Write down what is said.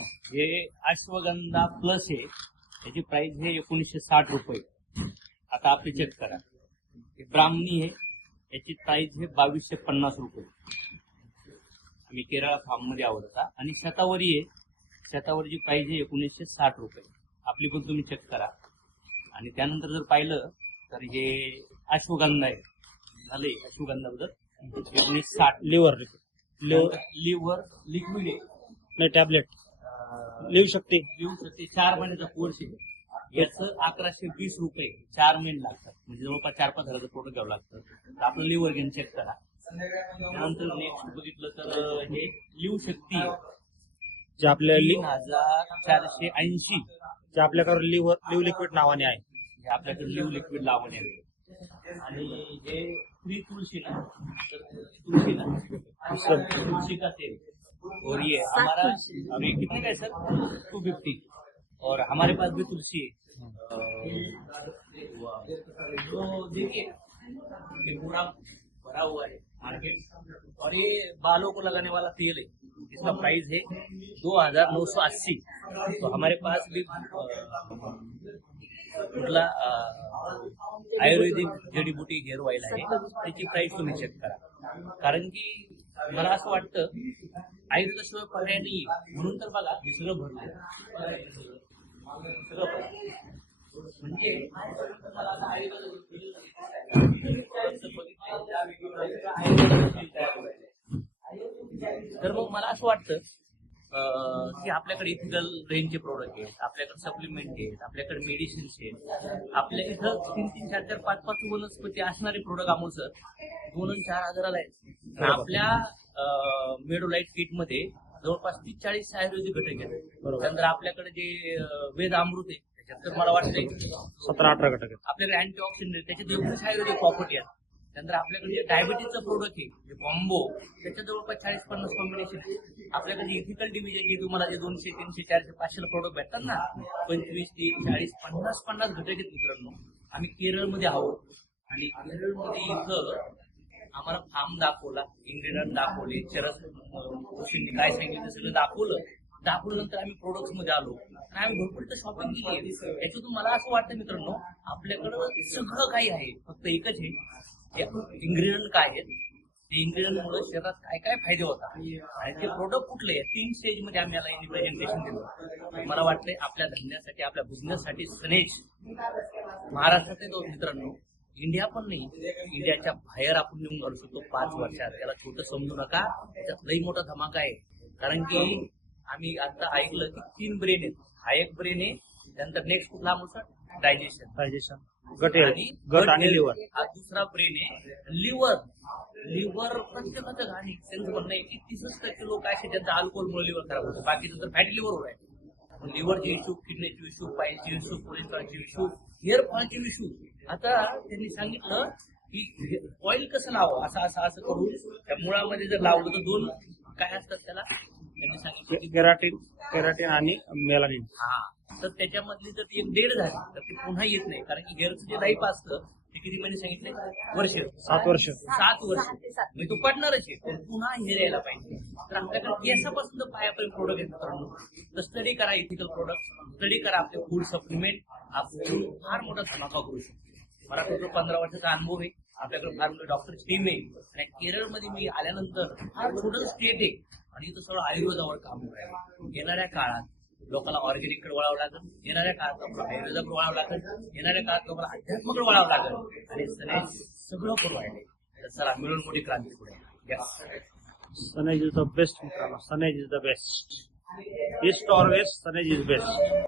हे अश्वगंधा प्लस आहे याची प्राइस आहे एकोणीसशे साठ रुपये. आता आपली चेक करा. हे ब्राह्मणी आहे याची प्राइस आहे बावीसशे पन्नास रुपये. आम्ही केरळा फार्ममध्ये आवडता आणि शतावरी आहे शतावरीची प्राइस आहे एकोणीसशे साठ रुपये. आपली पण तुम्ही चेक करा. आणि त्यानंतर जर पाहिलं तर हे अश्वगंधा आहे. झालंय अश्वगंधाबद्दल एकोणीस साठ. लिव्हर लिव्हर लिव्हर लिक्विड आहे नाही टॅबलेट लिहू शकते. लिहू शकते. चार महिन्याचा कोर्स आहे. याचं अकराशे वीस रुपये चार महिने लागतात. म्हणजे जवळपास चार पाच हजाराचं प्रोडक्ट घ्यावं लागतं. तर आपलं लिव्हर घेऊन चेक करा. त्यानंतर नेक्स्ट बघितलं तर हे लिहू शक्ती. जे आपल्या तीन हजार चारशे ऐंशी. जे आपल्याकडे लिव्हर लिव्ह लिक्विड नावाने आहे. हे आपल्याकडे लिव्ह लिक्विड लावून आहे. आणि हे फ्री तुळशी ना. तर तुळशी ना. तुलसी का तेल और ये हमारा अभी कितने का है सर? To fifty. और हमारे पास भी तुलसी है। तो देखिए ये पूरा भरा हुआ है मार्केट। और ये बालों को लगाने वाला तेल है। इसका प्राइस है दो हजार नौ सौ अस्सी। तो हमारे पास भी अह, कुठला आयुर्वेदिक जडीबुटी हेअर ऑइल आहे त्याची प्राइस तुम्ही चेक करा। कारण की मला असं वाटतं आयुर्वेदाशिवाय पर्याय नाही म्हणून तर बघा हे सगळं भरलं सगळं म्हणजे मला तर मग मला असं वाटतं की आपल्याकडे इथिकल रेंजचे प्रोडक्ट आहेत आपल्याकडे सप्लिमेंट आहेत आपल्याकडे मेडिसिन्स आहेत. आपल्या इथं तीन तीन चार चार पाच पाच वनस्पती असणारे प्रोडक्ट अमोल सर दोन चार हजाराला आहेत. आणि आपल्या मेडोलाइट किटमध्ये जवळपास तीस चाळीस आयुर्वेदिक घटक आहेत. त्यानंतर आपल्याकडे जे वेद अमृत आहे त्याच्यात तर मला वाटतं सतरा अठरा घटक आहेत. आपल्याकडे अँटीऑक्सिडंट आहे त्याच्यात एवढीच आयुर्वेदिक प्रॉपर्टी आहेत. त्यानंतर आपल्याकडे जे डायबिटीजचं प्रोडक्ट आहे जे कॉम्बो त्याच्यात जवळपास चाळीस पन्नास कॉम्बिनेशन आहे आपल्याकडे इथिकल डिव्हिजन जे तुम्हाला जे दोनशे तीनशे चारशे पाचशे प्रोडक्ट भेटतात ना पंचवीस तीस चाळीस पन्नास पन्नास घटक आहेत मित्रांनो. आम्ही केरळमध्ये आहोत. आणि केरळमध्ये इथं आम्हाला फार्म दाखवला इंग्रेडियंट दाखवले चरस ऋषींनी काय सांगितलं सगळं दाखवलं. दाखवल्यानंतर आम्ही प्रोडक्ट्समध्ये आलो. आणि आम्ही भरपूर इथं शॉपिंग केली. याच्यातून मला असं वाटतं मित्रांनो आपल्याकडं सगळं काही आहे. फक्त एकच आहे इंग्रेडियंट काय आहेत? ते इंग्रेडियंट मुळे शरीरात काय काय फायदे होतात? आणि ते प्रोडक्ट कुठले तीन स्टेजमध्ये आम्ही याला प्रेझेंटेशन दिलं. मला वाटतंय आपल्या धंद्यासाठी आपल्या बिझनेससाठी सनेज महाराष्ट्रातले दोन मित्रांनो इंडिया पण नाही. इंडियाच्या बाहेर आपण निघून करू शकतो पाच वर्षात. त्याला छोटं समजू नका. त्याच्यात लई मोठा धमाका आहे. कारण की आम्ही आता ऐकलं की तीन ब्रेन आहेत. हा एक ब्रेन आहे. त्यानंतर नेक्स्ट कुठला सर डायजेशन डायजेशन गट आहे गट आणि लिव्हर हा दुसरा ब्रेन आहे. लिव्हर लिव्हर प्रत्येकाचं घाण आहे. त्यांचं म्हणणं आहे की तीसच टक्के लोक असे ज्यांचा अल्कोहोलमुळे लिव्हर खराब होतं. बाकीचं तर फॅटी लिव्हर आहे. लिव्हरचे इश्यू किडनीचे इश्यू पायचे इश्यू कोलेस्ट्रॉलचे इश्यू हेअर फॉलचे इश्यू. आता त्यांनी सांगितलं की ऑइल कसं लावावं? असं असं असं करून त्या मुळामध्ये जर लावलं तर दोन काय असतात त्याला? त्यांनी सांगितलं केराटीन केराटीन आणि मेलानिन. हा. तर त्याच्यामधली जर एक डेड झाली तर ती पुन्हा येत नाही. कारण की हेअरचं जे लाईफ असतं ते किती महिने सांगितले? वर्ष. सात वर्ष. सात वर्ष. म्हणजे तो पडणारच आहे पण पुन्हा हे यायला पाहिजे. तर आपल्याकडे केसापासून तर पायापर्यंत प्रोडक्ट आहेत मित्रांनो. तर स्टडी करा इथिकल प्रोडक्ट स्टडी करा आपले फूड सप्लिमेंट आपण फार मोठा धमाका करू शकतो. मला टोटल पंधरा वर्षाचा अनुभव आहे. आपल्याकडे फार मोठी डॉक्टरची टीम आहे. आणि केरळमध्ये मी आल्यानंतर फार छोटं स्टेट आहे. आणि इथं सगळं आयुर्वेदावर काम करायला येणाऱ्या काळात लोकांना ऑर्गॅनिककडे वळावं लागेल. येणाऱ्या काळात लोकांना आयुर्वेदाकडे वळावं लागेल. येणाऱ्या काळात लोकांना अध्यात्माकडे वळावं लागेल. आणि सगळे सगळं करू राहिले. तर चला मिळून मोठी क्रांती पुढे. सनेज इज द बेस्ट मित्रांनो. सनेज is the best east or west सनेज is best